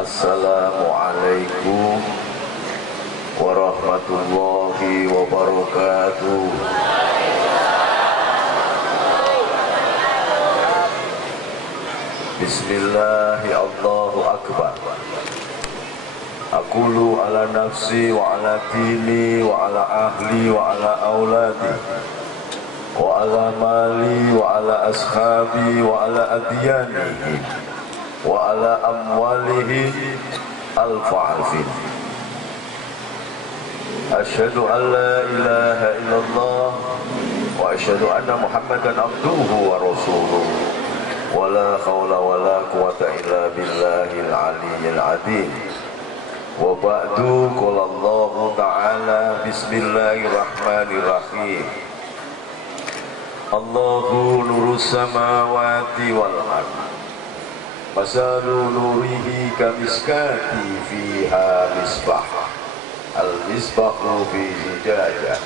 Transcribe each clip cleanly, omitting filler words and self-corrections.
Assalamualaikum warahmatullahi wabarakatuh. Bismillahi Allahu Akbar. Aqulu ala nafsi wa ala dini wa ala ahli wa ala auladi wa ala mali wa ala ashabi wa ala adyanihi wa ala amwalihi alfa'afin. Asyhadu an la ilaha illallah wa asyhadu anna Muhammadan abduhu wa rasuluh. Wa la hawla wa la quwata illa billahil aliyyil azim. Wa ba'du, qala Allah ta'ala, bismillahirrahmanirrahim. Allahu nurus samawati wal ard. Masalu nurihi kamiskati fiha misbah. Al-misbahu fi zujajah.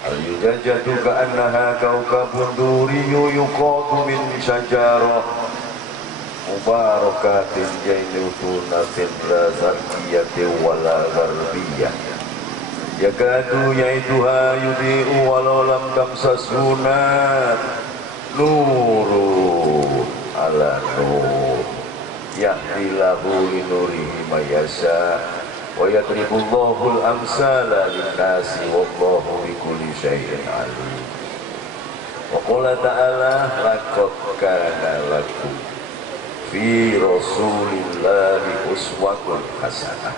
Al-zujajatu ka'annaha kawkabun duriyyu yuqadu min syajarah mubarakatin jainutunatin la zarkiyatin wala garbiyah yakadu yaituha yudhi'u walau lam tamsashu nar nurun ala nur yahdilahu linurihi mayasya wa yadribullahu al-amsala linnasi wallahu bikulli syai'in alim. Wa qala ta'ala laqad kana lakum fi rasulillahi uswatun hasanah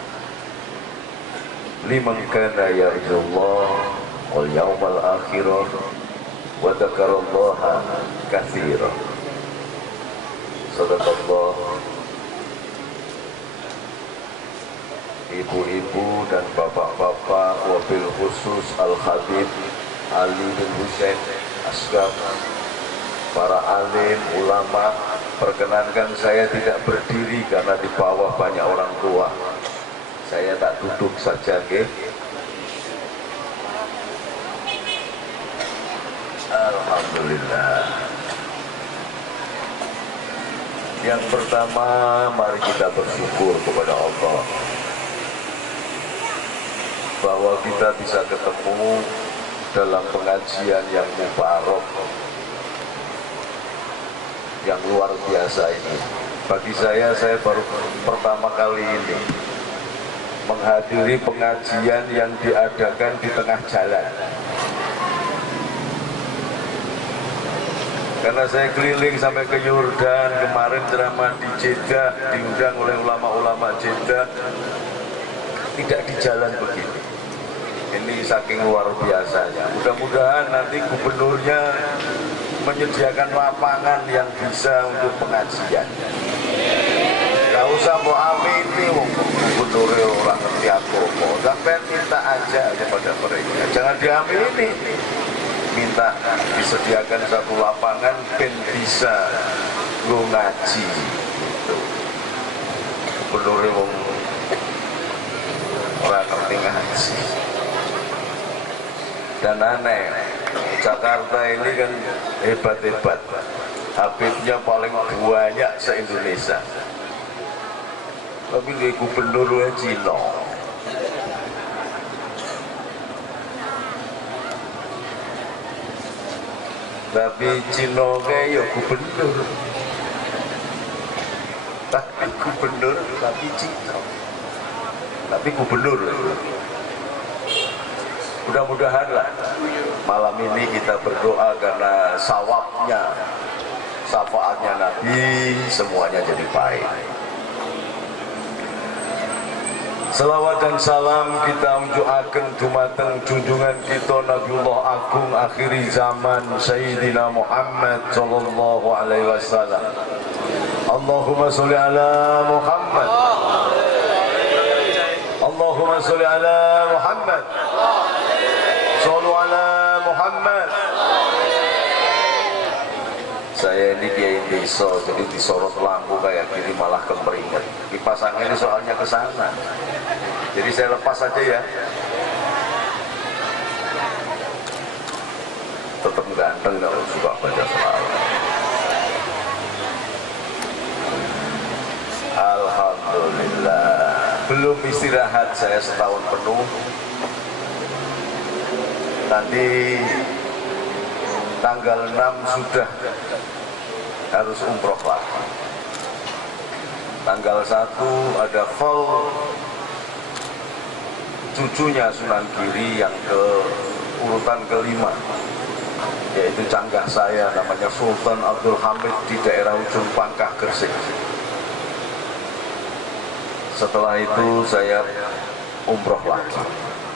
liman kana yarjullah wal yawmal akhirah wa dzakarallaha katsiran. Sadaqallah. Ibu-ibu dan bapak-bapak, wabil khusus Al-Habib Ali bin Husain Asgaf, para alim, ulama, perkenankan saya tidak berdiri karena di bawah banyak orang tua. Saya tak duduk saja, nggih. Alhamdulillah. Yang pertama, mari kita bersyukur kepada Allah bahwa kita bisa ketemu dalam pengajian yang mubarak, yang luar biasa ini. Bagi saya baru pertama kali ini menghadiri pengajian yang diadakan di tengah jalan. Karena saya keliling sampai ke Yordan, kemarin ceramah di Jeddah, diundang oleh ulama-ulama Jeddah, tidak di jalan begini. Ini saking luar biasanya. Mudah-mudahan nanti gubernurnya menyediakan lapangan yang bisa untuk pengajian. Gak usah mau amini, gubernurnya orang ngerti agama. Sampai minta aja kepada mereka. Jangan diamini. Minta disediakan satu lapangan ben bisa lu ngaji. Gitu. Gubernurnya orang ngerti ngaji. Dan aneh, Jakarta ini kan hebat-hebat, Habibnya paling banyak se-Indonesia, tapi di gubernurnya Cina. Tapi Cina kayak gubernur, tapi gubernur, tapi Cina, tapi gubernur. Mudah-mudahan lah malam ini kita berdoa karena sawabnya, syafaatnya Nabi, semuanya jadi baik. Selawat dan salam kita unjukaken dumateng junjungan kita Nabiullah Agung akhiri zaman Sayyidina Muhammad sallallahu alaihi wasallam. Allahumma sholli ala Muhammad. Allahumma sholli ala Muhammad. Shollu ala Muhammad. Saya ini kiai desa, jadi disorot lampu kayak gini malah kemeringat. Kipas angin ini soalnya ke sana. Jadi saya lepas saja ya. Tetap ganteng kalau suka baca selawat. belum istirahat saya setahun penuh. Nanti tanggal 6 sudah harus umroh lagi. Tanggal 1 ada call cucunya Sunan Giri yang ke urutan kelima, yaitu canggah saya namanya Sultan Abdul Hamid di daerah Ujung Pangkah, Gresik. Setelah itu saya umroh lagi.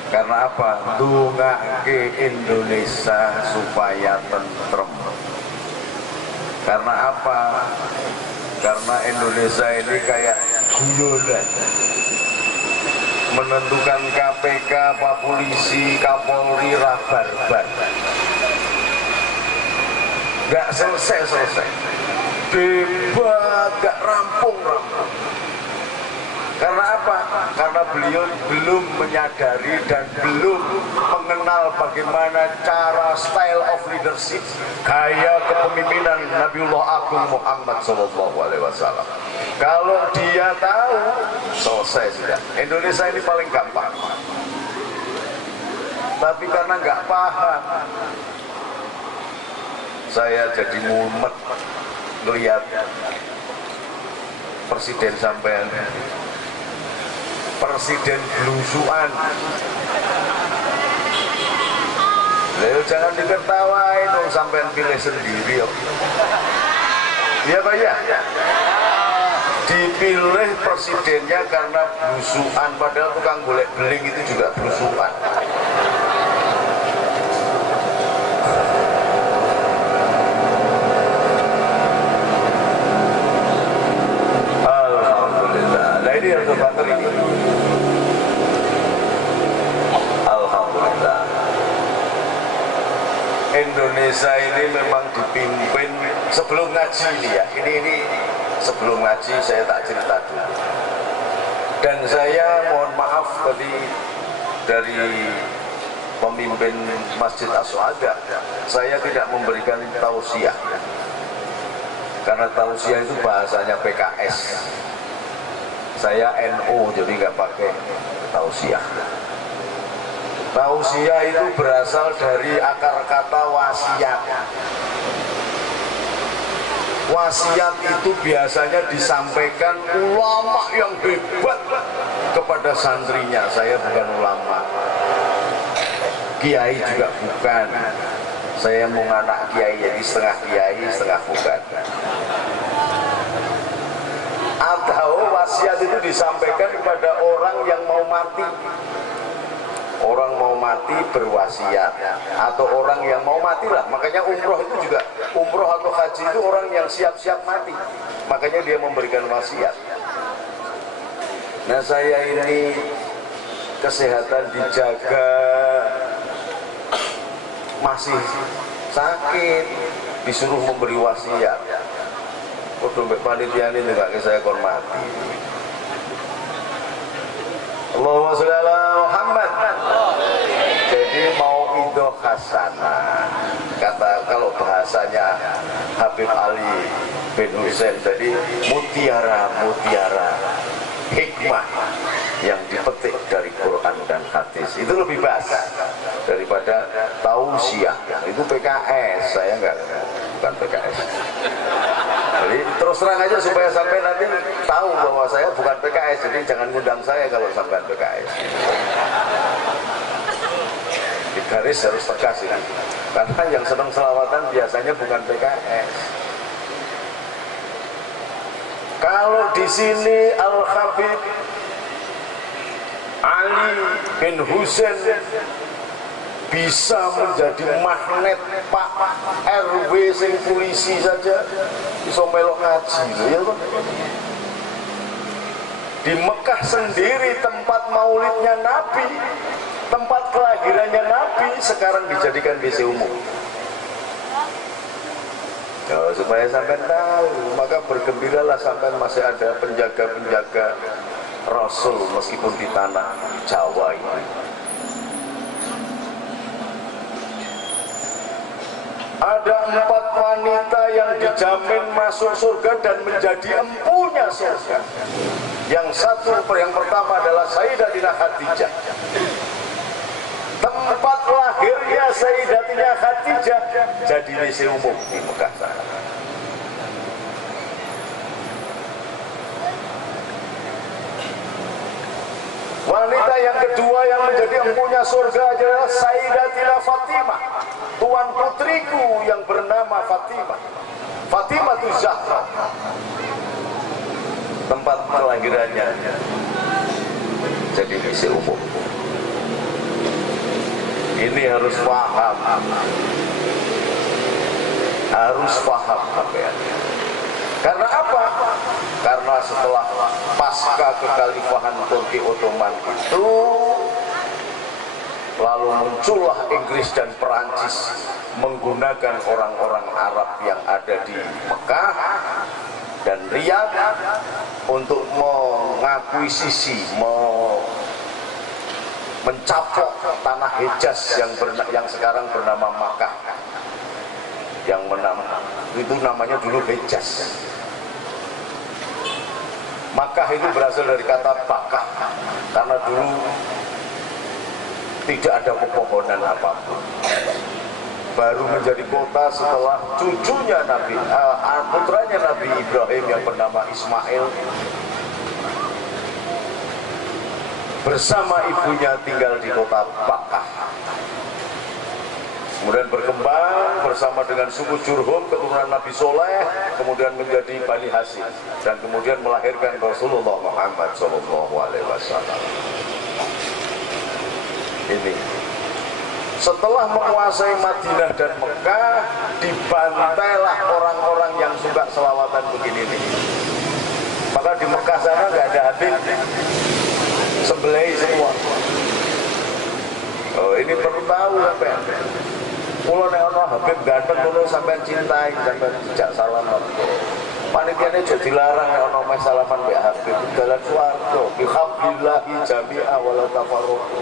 Karena apa? Dungake Indonesia supaya tentrem. Karena apa? Karena Indonesia ini kayak guyonan. Menentukan KPK, Pak Polisi, Kapolri, rabarbar. Gak selesai-selesai. Debat gak rampung-rampung. Karena apa? Karena beliau belum menyadari dan belum mengenal bagaimana cara style of leadership, gaya kepemimpinan Nabiullah Agung Muhammad SAW. Kalau dia tahu, selesai sudah. Indonesia ini paling gampang. Tapi karena nggak paham, saya jadi mumet melihat presiden sampean. Presiden belusuan. Lalu jangan diketawain dong, sampean pilih sendiri yuk. Iya Pak ya? Dipilih presidennya karena belusuan, padahal tukang golek beling itu juga belusuan. Alhamdulillah. Nah ini harus bater ini. Alhamdulillah. Indonesia ini memang dipimpin sebelum ngaji ini ya. Ini sebelum ngaji saya tak cerita dulu. Dan saya mohon maaf tadi dari pemimpin Masjid As-Suada, saya tidak memberikan tausiah. Karena tausiah itu bahasanya PKS. Saya NU jadi nggak pakai tausiah. Tausiah itu berasal dari akar kata wasiat. Wasiat itu biasanya disampaikan ulama yang hebat kepada santrinya. Saya bukan ulama, kiai juga bukan. Saya mau anak kiai, jadi setengah kiai, setengah bukan. Atau wasiat itu disampaikan kepada orang yang mau mati. Orang mau mati berwasiat, atau orang yang mau mati lah. Makanya umroh itu juga, umroh atau haji itu orang yang siap-siap mati. Makanya dia memberikan wasiat. Nah saya ini kesehatan dijaga, masih sakit, disuruh memberi wasiat. Dompet panitia ini juga saya hormati. Allahumma sholli ala Muhammad. Jadi mau idoh hasanah, kata kalau bahasanya Habib Ali bin Husain, jadi mutiara hikmah yang dipetik dari Quran dan hadis itu lebih baik daripada tausiah. Itu PKS, saya bukan PKS. Jadi terus terang aja supaya sampai nanti tahu bahwa saya bukan PKS. Jadi jangan ngundang saya kalau sampai PKS. Di garis harus tegas ya. Karena yang senang selawatan biasanya bukan PKS. Kalau di sini Al-Habib Ali bin Husain bisa menjadi magnet Pak RW sing polisi saja bisa melok ngaji ya kan? Di Mekah sendiri tempat maulidnya Nabi, tempat kelahirannya Nabi sekarang dijadikan WC umum. Ya, supaya sampai tahu, maka bergembiralah sampai masih ada penjaga-penjaga Rasul meskipun di tanah Jawa ini. Ada 4 wanita yang dijamin masuk surga dan menjadi empunya surga. Yang pertama adalah Sayyidatina Khadijah. Tempat lahirnya Sayyidatina Khadijah jadi WC umum di Mekah sana. Wanita yang kedua yang menjadi empunya surga adalah Sayyidatina Fatimah, tuan putriku yang bernama Fatimah. Fatimah itu Zahra. Tempat kelahirannya jadi WC umum. Ini harus paham, sampean. Karena apa? Karena setelah pasca kekhalifahan Turki Ottoman itu, lalu muncullah Inggris dan Perancis menggunakan orang-orang Arab yang ada di Mekah dan Riyadh untuk mengakuisisi, mencapok tanah Hejaz yang sekarang bernama Makkah, yang itu namanya dulu Hejaz. Makkah itu berasal dari kata bakah, karena dulu tidak ada pepohonan apapun. Baru menjadi kota setelah cucunya putranya Nabi Ibrahim yang bernama Ismail bersama ibunya tinggal di kota Bakah. Kemudian berkembang bersama dengan suku Jurhum, keturunan Nabi Soleh, kemudian menjadi Bani Hashim, dan kemudian melahirkan Rasulullah Muhammad SAW. Ini setelah menguasai Madinah dan Mekah, dibantailah orang-orang yang suka selawatan begini nih. Maka di Mekah sana nggak ada Habib, sembelih semua. Oh, ini perlu tahu sampean. Kulo nek ana Habib ganteng kulo sampean cintai, sampean dijak salaman. Panitiane aja dilarang nek ana meh salaman mbek Habib. Dalan swarga, bihablillahi jami'a wala tafarruqu.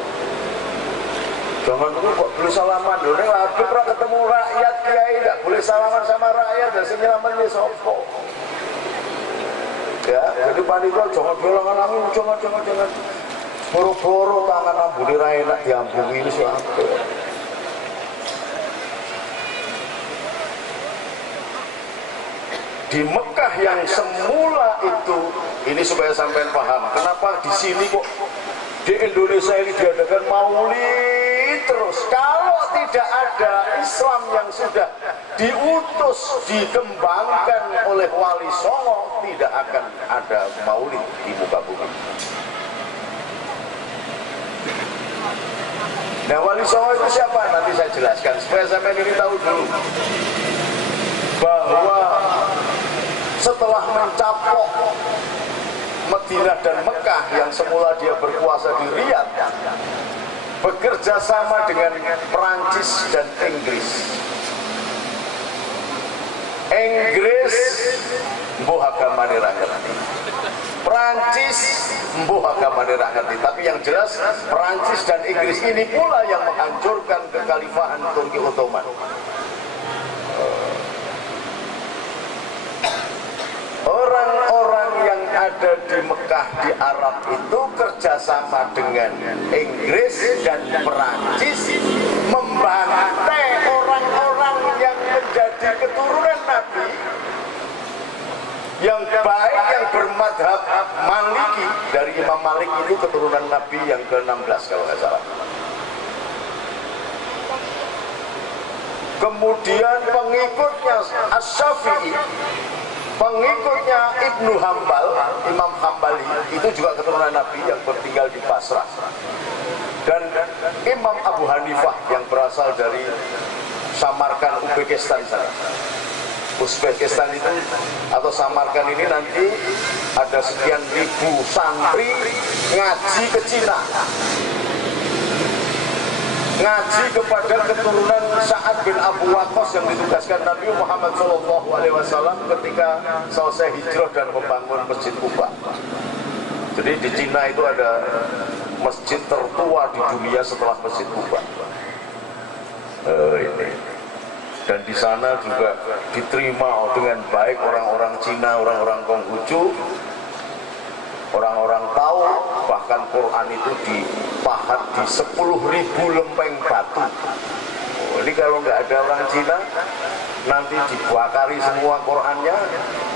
Jangan dulu kok boleh salaman lho, nek Habib ora ketemu rakyat kiai enggak boleh salaman sama rakyat, dan sing nyelametne sapa? Ya, jadi panitia jangan bilang-bilang, jangan. Boro-boro tangan ambune ra enak diambungi wis apik. Di Mekah yang semula itu, ini supaya sampean paham, kenapa di sini kok di Indonesia ini diadakan maulid terus. Kalau tidak ada Islam yang sudah diutus, dikembangkan oleh Wali Songo, tidak akan ada maulid di muka bumi. Nah, Wali Songo itu siapa? Nanti saya jelaskan supaya sampean ini tahu dulu bahwa setelah mencapok Madinah dan Mekah yang semula dia berkuasa di Riyadh, bekerja sama dengan Perancis dan Inggris. Inggris mbuh agamane ra ngerti, Perancis mbuh agamane ra ngerti, tapi yang jelas Perancis dan Inggris ini pula yang menghancurkan kekhalifahan Turki Ottoman. Orang-orang yang ada di Mekah di Arab itu kerjasama dengan Inggris dan Perancis membantai orang-orang yang menjadi keturunan Nabi, yang baik, yang bermadhab Maliki. Dari Imam Malik itu keturunan Nabi yang ke-16 kalau nggak salah. Kemudian pengikutnya Asy-Syafi'i, pengikutnya Ibnu Hambal, Imam Hambali, itu juga keturunan Nabi yang bertinggal di Basrah. Dan Imam Abu Hanifah yang berasal dari Samarkand, Uzbekistan sana. Uzbekistan itu atau Samarkand ini nanti ada sekian ribu santri ngaji ke Cina, ngaji kepada keturunan Sa'ad bin Abu Waqqas yang ditugaskan Nabi Muhammad SAW ketika selesai hijrah dan membangun Masjid Kuba. Jadi di Cina itu ada masjid tertua di dunia setelah Masjid Kuba. Ini. Dan di sana juga diterima dengan baik orang-orang Cina, orang-orang Konghucu. Orang-orang tahu bahkan Quran itu dipahat di 10.000 lempeng batu. Ini kalau nggak ada orang Cina, nanti dibakari semua Qurannya,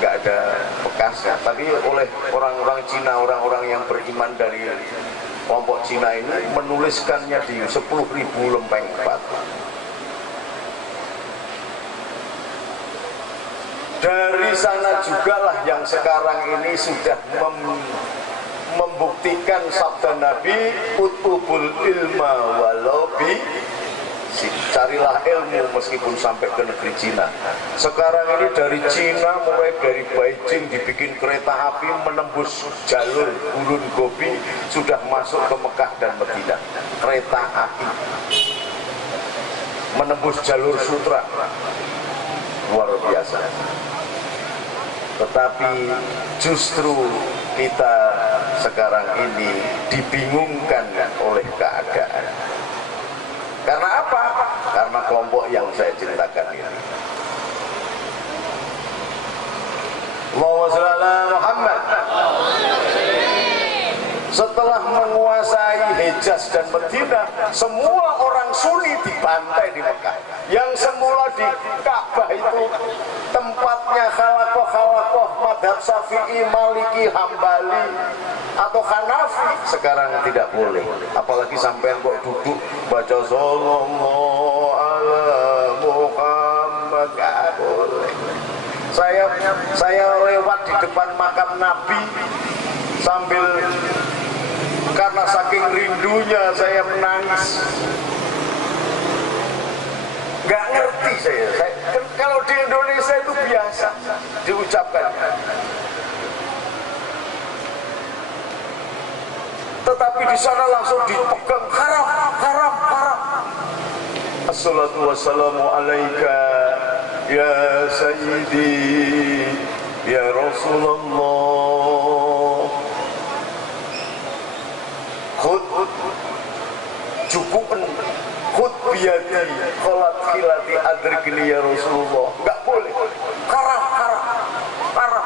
nggak ada bekasnya. Tapi oleh orang-orang Cina, orang-orang yang beriman dari kelompok Cina ini menuliskannya di 10.000 lempeng batu. Dari sana jugalah yang sekarang ini sudah membuktikan sabda Nabi, utubul ilma walau bi, carilah ilmu meskipun sampai ke negeri Cina. Sekarang ini dari Cina, mulai dari Beijing dibikin kereta api menembus jalur Gurun Gobi, sudah masuk ke Mekah dan Madinah. Kereta api menembus jalur sutra, luar biasa. Tetapi justru kita sekarang ini dibingungkan oleh keadaan. Karena apa? Karena kelompok yang saya ceritakan ini. Allahumma shalli ala Muhammad. Setelah menguasai Hijaz dan Madinah, semua orang Sunni dibantai di Mekah. Yang semula di Ka'bah itu tempatnya khalakoh madhab Syafi'i, Maliki, Hambali atau Hanafi, sekarang tidak boleh. Apalagi sampai kok duduk baca sallallahu ala Muhammad, gak boleh. Saya lewat di depan makam Nabi sambil, karena saking rindunya saya menangis. Gak ngerti saya kalau di Indonesia itu biasa diucapkan, tetapi di sana langsung dipegang, haram, haram, haram. Assalatu wassalamu alaika ya sayyidi ya Rasulullah. Khud cukupan khud biyadi kholat khilati adrikni ya Rasulullah. Enggak boleh, haram, haram, haram.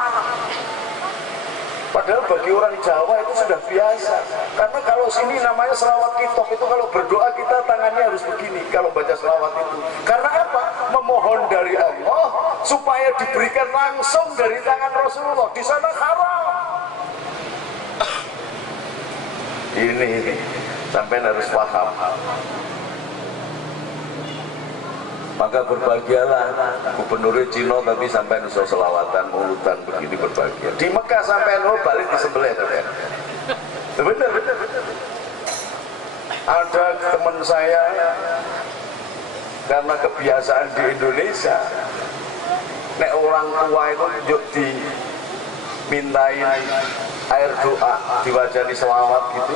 Padahal bagi orang Jawa itu sudah biasa. Karena kalau sini namanya selawat kitab itu, kalau berdoa kita tangannya harus begini kalau baca selawat itu. Karena apa? Memohon dari Allah supaya diberikan langsung dari tangan Rasulullah. Di sana haram. Ini sampai harus paham. Maka berbahagialah gubernur Cina tapi sampai nusa selawatan, mulutan begini berbahagia. Di Mekah sampai balik di sebelah, bener. Ada teman saya, karena kebiasaan di Indonesia, nek orang tua itu yuk dimintain air doa, diwajani selawat gitu,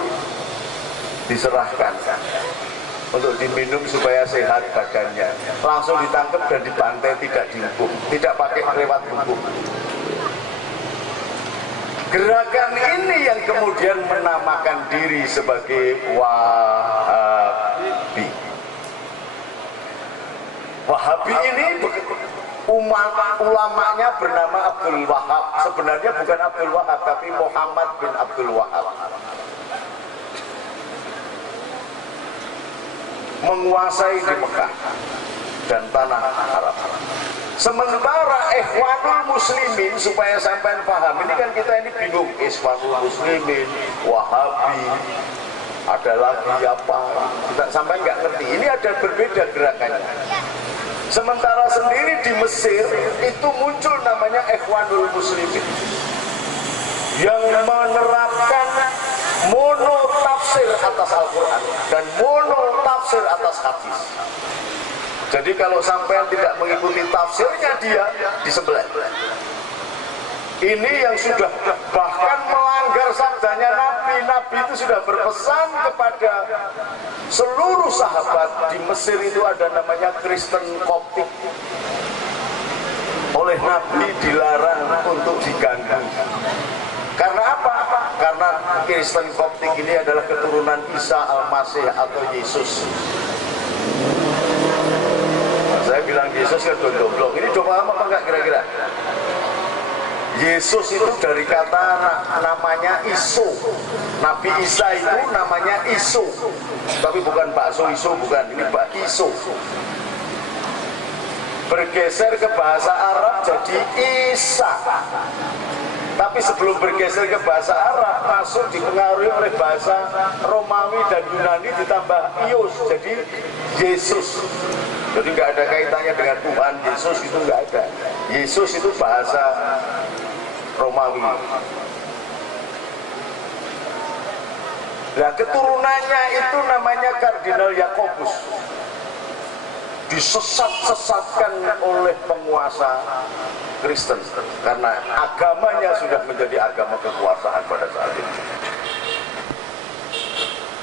diserahkan untuk diminum supaya sehat badannya. Langsung ditangkap dan dibantai, tidak dihukum, tidak pakai lewat hukum. Gerakan ini yang kemudian menamakan diri sebagai Wahabi. Wahabi ini ulamanya bernama Abdul Wahab. Sebenarnya bukan Abdul Wahab, tapi Muhammad bin Abdul Wahab. Menguasai di Mekah dan tanah Arab. Sementara Ikhwanul Muslimin, supaya sampai paham, ini kan kita ini bingung, Ikhwanul Muslimin, Wahabi, ada lagi apa, kita sampai nggak ngerti. Ini ada berbeda gerakannya. Sementara sendiri di Mesir itu muncul namanya Ikhwanul Muslimin yang menerapkan mono tafsir atas Al-Quran dan mono tafsir atas hadis. Jadi kalau sampean tidak mengikuti tafsirnya, dia di sebelah. Ini yang sudah bahkan melanggar sabdanya Nabi. Nabi itu sudah berpesan kepada seluruh sahabat. Di Mesir itu ada namanya Kristen Koptik. Oleh Nabi dilarang untuk diganggu. Karena apa? Karena Kristen Koptik ini adalah keturunan Isa Al-Masih atau Yesus. Nah, saya bilang Yesus kan goblok. Ini udah paham apa enggak kira-kira? Yesus itu dari kata namanya Isu. Nabi Isa itu namanya Isu, tapi bukan bakso isu, bukan, ini Pak Isu. Bergeser ke bahasa Arab jadi Isa. Tapi sebelum bergeser ke bahasa Arab, langsung dipengaruhi oleh bahasa Romawi dan Yunani ditambah Ius, jadi Yesus. Jadi nggak ada kaitannya dengan Tuhan Yesus, itu nggak ada. Yesus itu bahasa Romawi. Nah, keturunannya itu namanya Kardinal Yakobus. Disesat-sesatkan oleh penguasa Kristen karena agamanya sudah menjadi agama kekuasaan pada saat itu.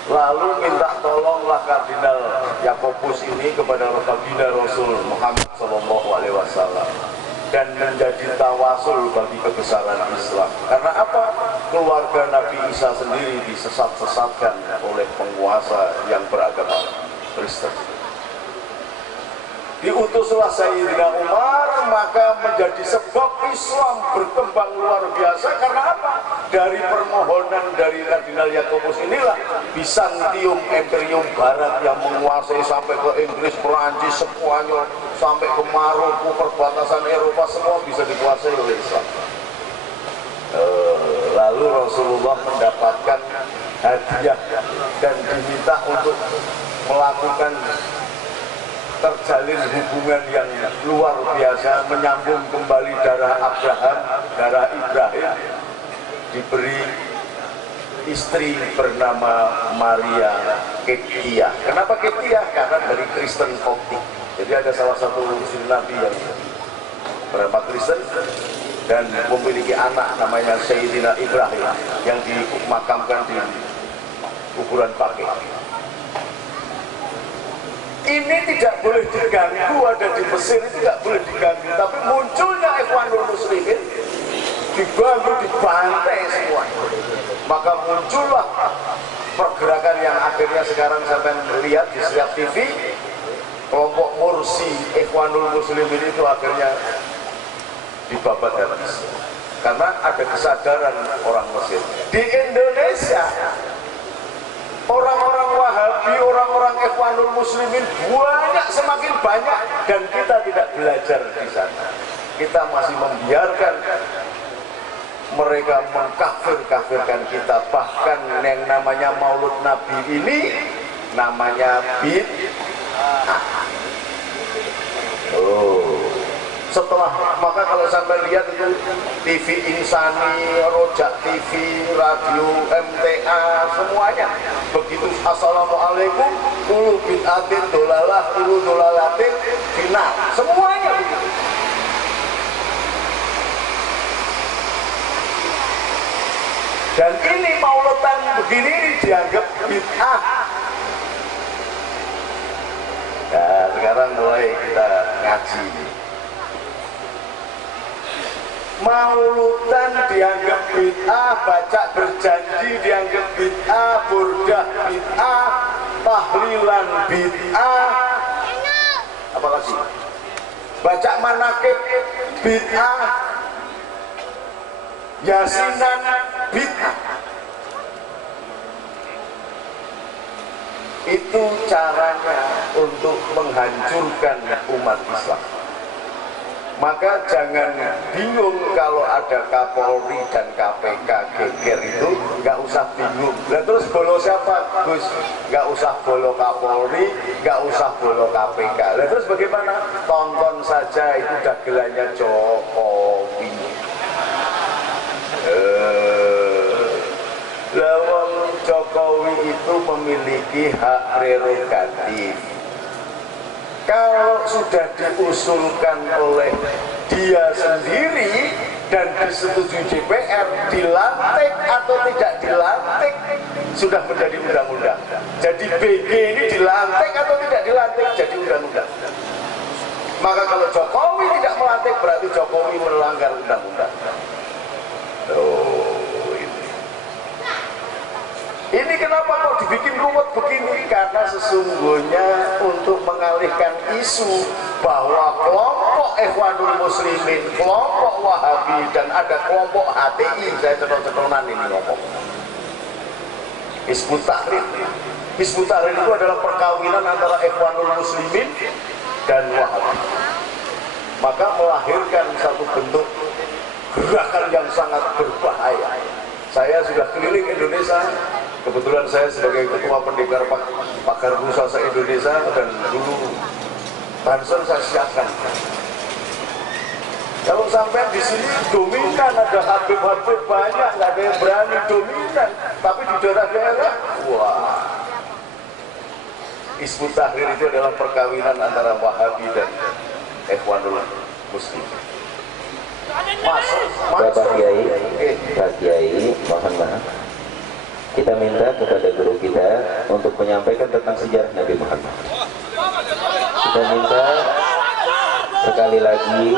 Lalu minta tolonglah Kardinal Yakobus ini kepada Baginda Rasul Muhammad SAW dan menjadi tawasul bagi kebesaran Islam. Karena apa? Keluarga Nabi Isa sendiri disesat-sesatkan oleh penguasa yang beragama Kristen. Diutuslah Sayyidina Umar, maka menjadi sebab Islam berkembang luar biasa. Karena apa? Dari permohonan dari Kardinal Yakobus inilah Bizantium, Imperium Barat yang menguasai sampai ke Inggris, Perancis, Spanyol, sampai ke Maroko, perbatasan Eropa, semua bisa dikuasai oleh Islam. Lalu Rasulullah mendapatkan hadiah dan diminta untuk melakukan terjalin hubungan yang luar biasa, menyambung kembali darah Abraham, darah Ibrahim. Diberi istri bernama Maria Ketia. Kenapa Ketia? Karena dari Kristen Koptik. Jadi ada salah satu istri Nabi yang bernama Kristen dan memiliki anak namanya Sayyidina Ibrahim yang dimakamkan di kuburan Baqi. Ini tidak boleh diganggu, ada di Mesir itu tidak boleh diganggu. Tapi munculnya Ikhwanul Muslimin diganggu, dibantai semua. Maka muncullah pergerakan yang akhirnya sekarang sampai melihat di setiap TV, kelompok Mursi Ikhwanul Muslimin itu akhirnya dibabat habis. Karena ada kesadaran orang Mesir. Di Indonesia, orang-orang Wahabi, orang-orang Ikhwanul Muslimin banyak, semakin banyak, dan kita tidak belajar di sana. Kita masih membiarkan mereka mengkafir-kafirkan kita. Bahkan yang namanya Maulud Nabi ini namanya bid'ah. Setelah, maka kalau sampai lihat itu TV Insani, Rojak TV, radio MTA, semuanya begitu. Assalamualaikum, ulu bid'atin dolalah, ulu dolalatin final, semuanya begitu. Dan ini maulotan begini ini dianggap bid'ah. Nah, sekarang mulai kita ngaji ini. Maulutan dianggap bid'ah, baca berjanji dianggap bid'ah, burdah bid'ah, tahlilan bid'ah, apa lagi? Baca manakib bid'ah, yasinan bid'ah. Itu caranya untuk menghancurkan umat Islam. Maka jangan bingung kalau ada Kapolri dan KPK geger itu, nggak usah bingung. Nah, terus bolo siapa? Gus, nggak usah bolo Kapolri, nggak usah bolo KPK. Nah, terus bagaimana? Tonton saja itu dagelannya Jokowi. Lawang Jokowi itu memiliki hak prerogatif. Kalau sudah diusulkan oleh dia sendiri dan disetujui DPR, dilantik atau tidak dilantik sudah menjadi undang-undang. Jadi BG ini dilantik atau tidak dilantik jadi undang-undang. Maka kalau Jokowi tidak melantik berarti Jokowi melanggar undang-undang. Ini kenapa kok dibikin ruwet begini? Karena sesungguhnya untuk mengalihkan isu bahwa kelompok Ikhwanul Muslimin, kelompok Wahabi, dan ada kelompok HTI, saya ceton-cetonan ini ngomong. Hizbut Tahrir. Hizbut Tahrir itu adalah perkawinan antara Ikhwanul Muslimin dan Wahabi. Maka melahirkan satu bentuk gerakan yang sangat berbahaya. Saya sudah keliling Indonesia, kebetulan saya sebagai ketua pendekar pakar Bursa se-Indonesia, dan dulu Banser saya siapkan. Kalau sampai di sini dominan, ada habib-habib banyak, nggak ada yang berani dominan. Tapi di daerah-daerah, wah, Hizbut Tahrir itu adalah perkawinan antara Wahabi dan Ikhwanul Muslimin. Bapak Kiai, mohon maaf. Kita minta kepada guru kita untuk menyampaikan tentang sejarah Nabi Muhammad. Kita minta sekali lagi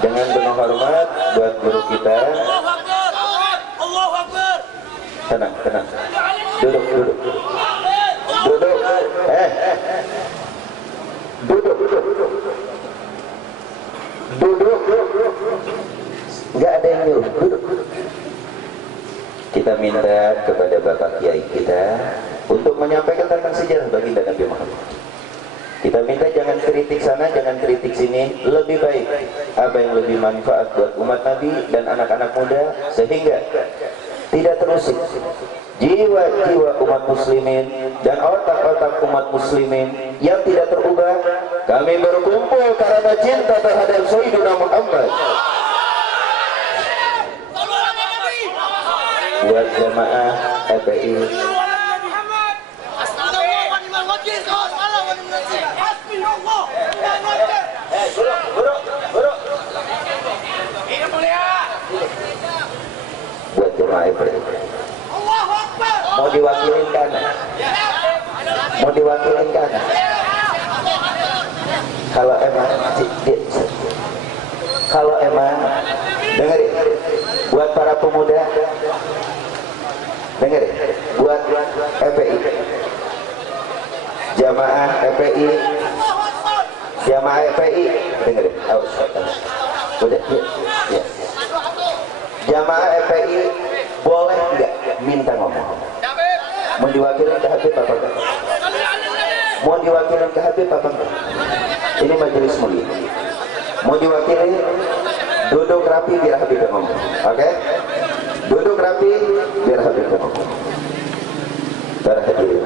dengan penuh hormat buat guru kita. Tenang. Duduk. Duduk. Nggak ada yang nyuruh. Duduk. Kita minta kepada Bapak Kiai kita untuk menyampaikan tentang sejarah baginda Nabi Muhammad. Kita minta jangan kritik sana, jangan kritik sini. Lebih baik apa yang lebih manfaat buat umat Nabi dan anak-anak muda, sehingga tidak terusik jiwa-jiwa umat muslimin dan otak-otak umat muslimin yang tidak terubah. Kami berkumpul karena cinta terhadap Sayyidina Muhammad. Buat jamaah FPI, buat jemaah FPI, mau diwakilin kana, kalau emang dengerin, buat para pemuda, dengerin, buat FPI, jamaah FPI, dengerin, udah, ya. Jamaah FPI boleh nggak minta ngomong? Mau diwakilin ke Habib apa enggak? Mau diwakilin ke Habib apa enggak? Ini majelis mulia. Mau diwakilin, duduk rapi biar Habib yang ngomong. Oke? Duduk rapi biar Habib yang ngomong. Para hadirin.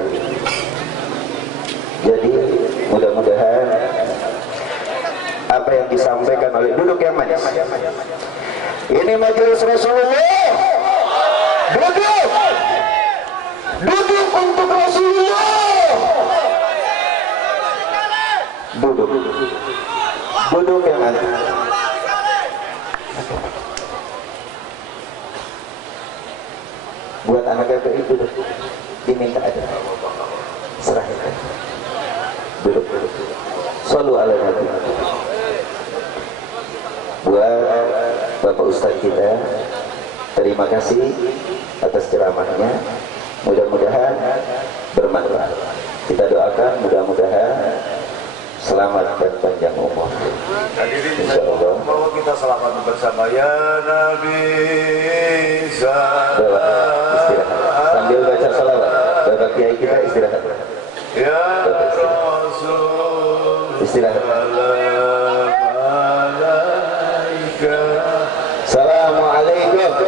Jadi mudah-mudahan apa yang disampaikan oleh, duduk yang manis. Ini majelis Rasulullah. Duduk untuk Rasulullah. Duduk yang manis. Buat anak FPI duduk, diminta aja, serahkan. Duduk. Shallu ala Nabi. Buat Bapak Ustadz kita, terima kasih atas ceramahnya. Mudah-mudahan bermanfaat. Kita doakan mudah-mudahan selamat dan panjang umur. Hadirin, bahwa kita selamat bersama ya Nabi. Istirahat sambil baca salawat. Bapak Kiai kita istirahat. Ya Rasul. Istirahat. Assalamualaikum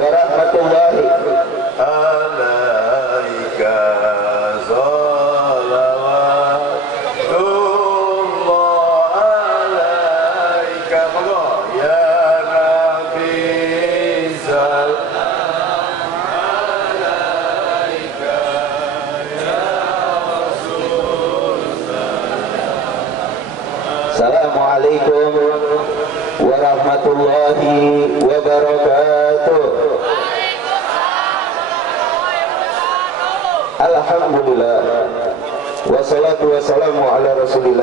warahmatullahi alaika salawatullah alaika ya Nabi alaika ya Rasul. Assalamualaikum warahmatullahi wabarakatuh. Alhamdulillah, wassalatu wassalamu ala Rasulillah.